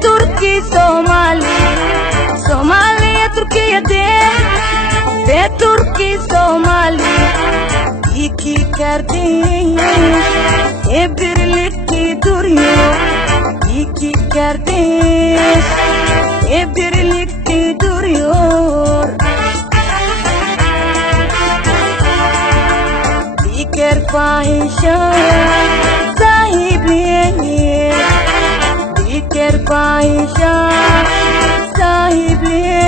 Turkey, Somali, Somalia, Turkey, Turkey, Somali, Iki Kardin, Ebirliki Durio, Iki Kardin, Ebirliki Durio. Diker Fahisha, Sahib Liye, Diker Fahisha, Sahib Liye.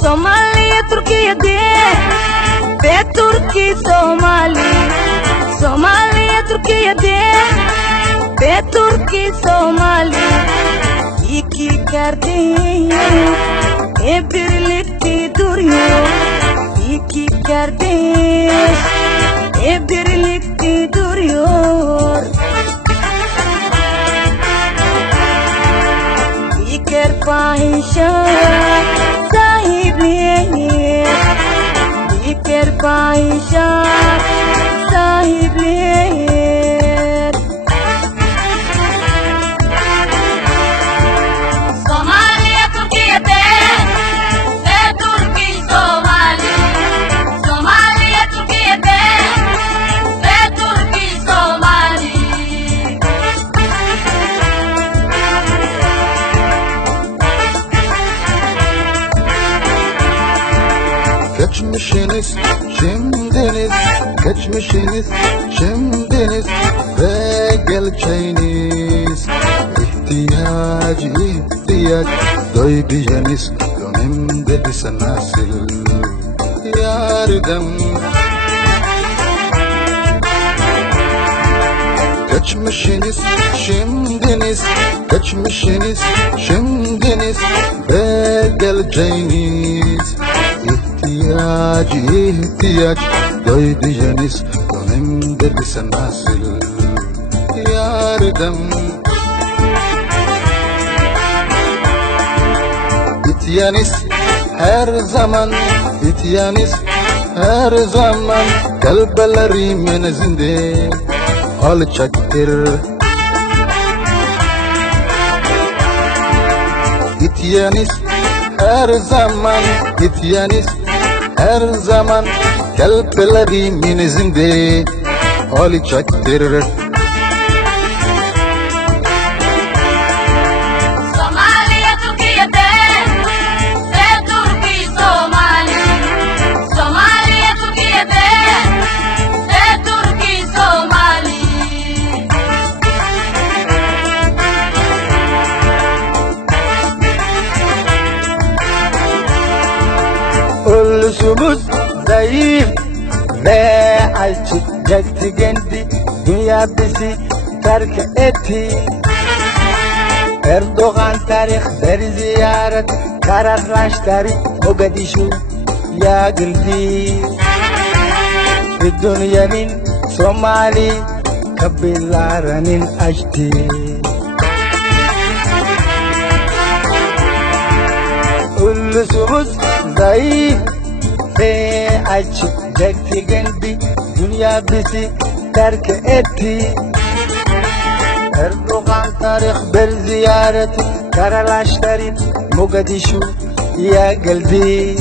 Somalia, Turkey, Turkey, Somali, Somalia, Turkey, Turkey, Somali, Iki Kardin, Ebirliki Durio, Iki Kardin, Ebirliki Durio. Diker Fahisha, Sahib Liye, Diker Fahisha, Sahib Liye. Somalia, Turkey, Turkey, Somali, Somalia, Turkey, Turkey, Somali. Geçmişiniz şimdiniz, geçmişiniz şimdiniz ve geleceğiniz. İhtiyaç duyduğunuz gönlümde bir nasıl yardım. Geçmişiniz şimdiniz, geçmişiniz şimdiniz ve geleceğiniz. İhtiyaç duyduğunuz gönlümde bir nasıl yardım. İtyanız her zaman, ityanız her zaman kalplerimin zinde olacaktır. İtyanız her zaman, ityanız her zaman kalplerimin zinde olacaktır. Somalia, Turkey, Turkey, Somali, Somalia, Turkey, Turkey, Somali. Ulusumuz zayıf ve açık gezgendi, dünya bizi terk etti. Erdoğan tarihleri ziyaret kararlaştırdı, Mogadishu'ya geldi. Dünyanın Somali kabilelerinin açtı. Ulusumuz zayıf ve açık gezgendi, dünya bizi terk etti. Erdoğan tarih bir ziyaret kararlaştırdı, Mogadishu'ya geldi.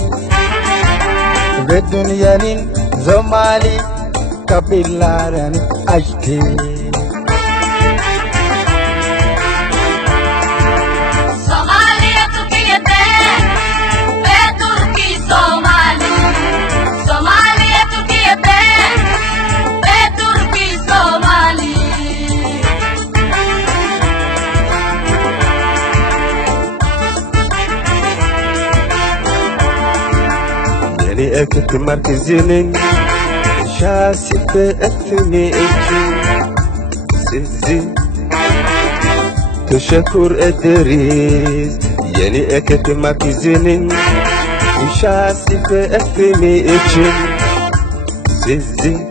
Ve dünyanın Somali kabilerini açtı. Somalia, Turkey, Turkey, Somali, Somalia, Turkey, Turkey, Somali. Yeni ekip merkezinin şahsi etimi için sizi teşekkür ederiz. Yeni ekip merkezinin şahsi etimi için sizi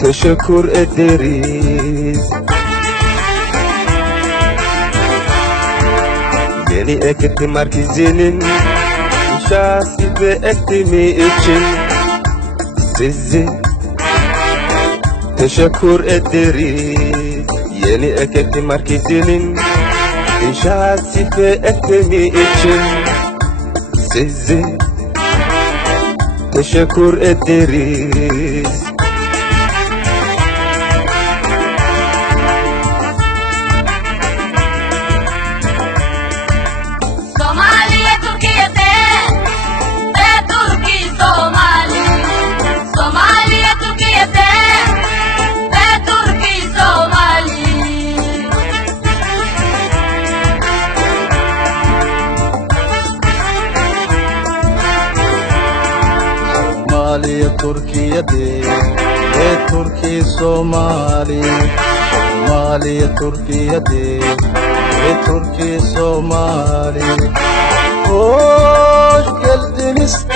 teşekkür ederiz. Yeni ekip merkezinin şahsi ve etimi için sizi teşekkür ederiz yeni ekipti merkezinin inşaat sife ettiğimi için sizi teşekkür ederiz. Somaliye Türkiye'de ve Türkiye Somali. Somaliye Türkiye'de ve Türkiye Somali. Somaliye Türkiye'de ve Türkiye Somali. Somaliye Türkiye'de ve Türkiye Somali. Hoş geldiniz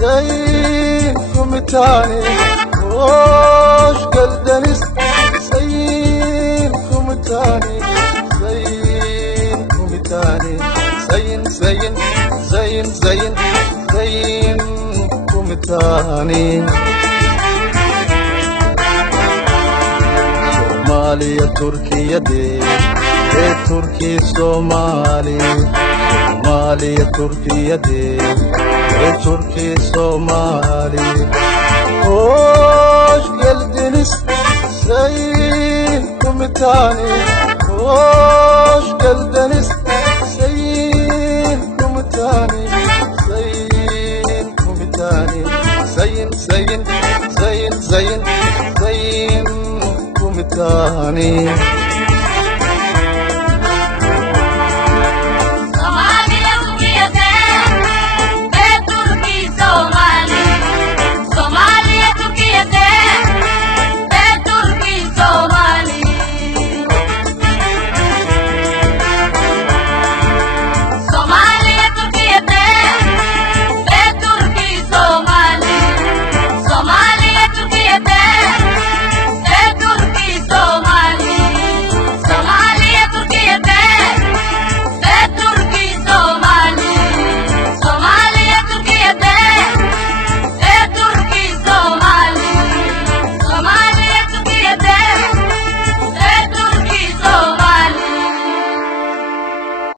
Sayın Komutanım. Hoş geldiniz Sayın Komutanım. Sayın Komutanım. Sayın Komutanım. Somaliye Türkiye'de ve Türkiye Somali. Somaliye Türkiye'de ve Türkiye Somali. Hoş geldiniz Sayın Komutanım. Hoş geldiniz Sayın Komutanım. Sayın Komutanım. Sayın Komutanım.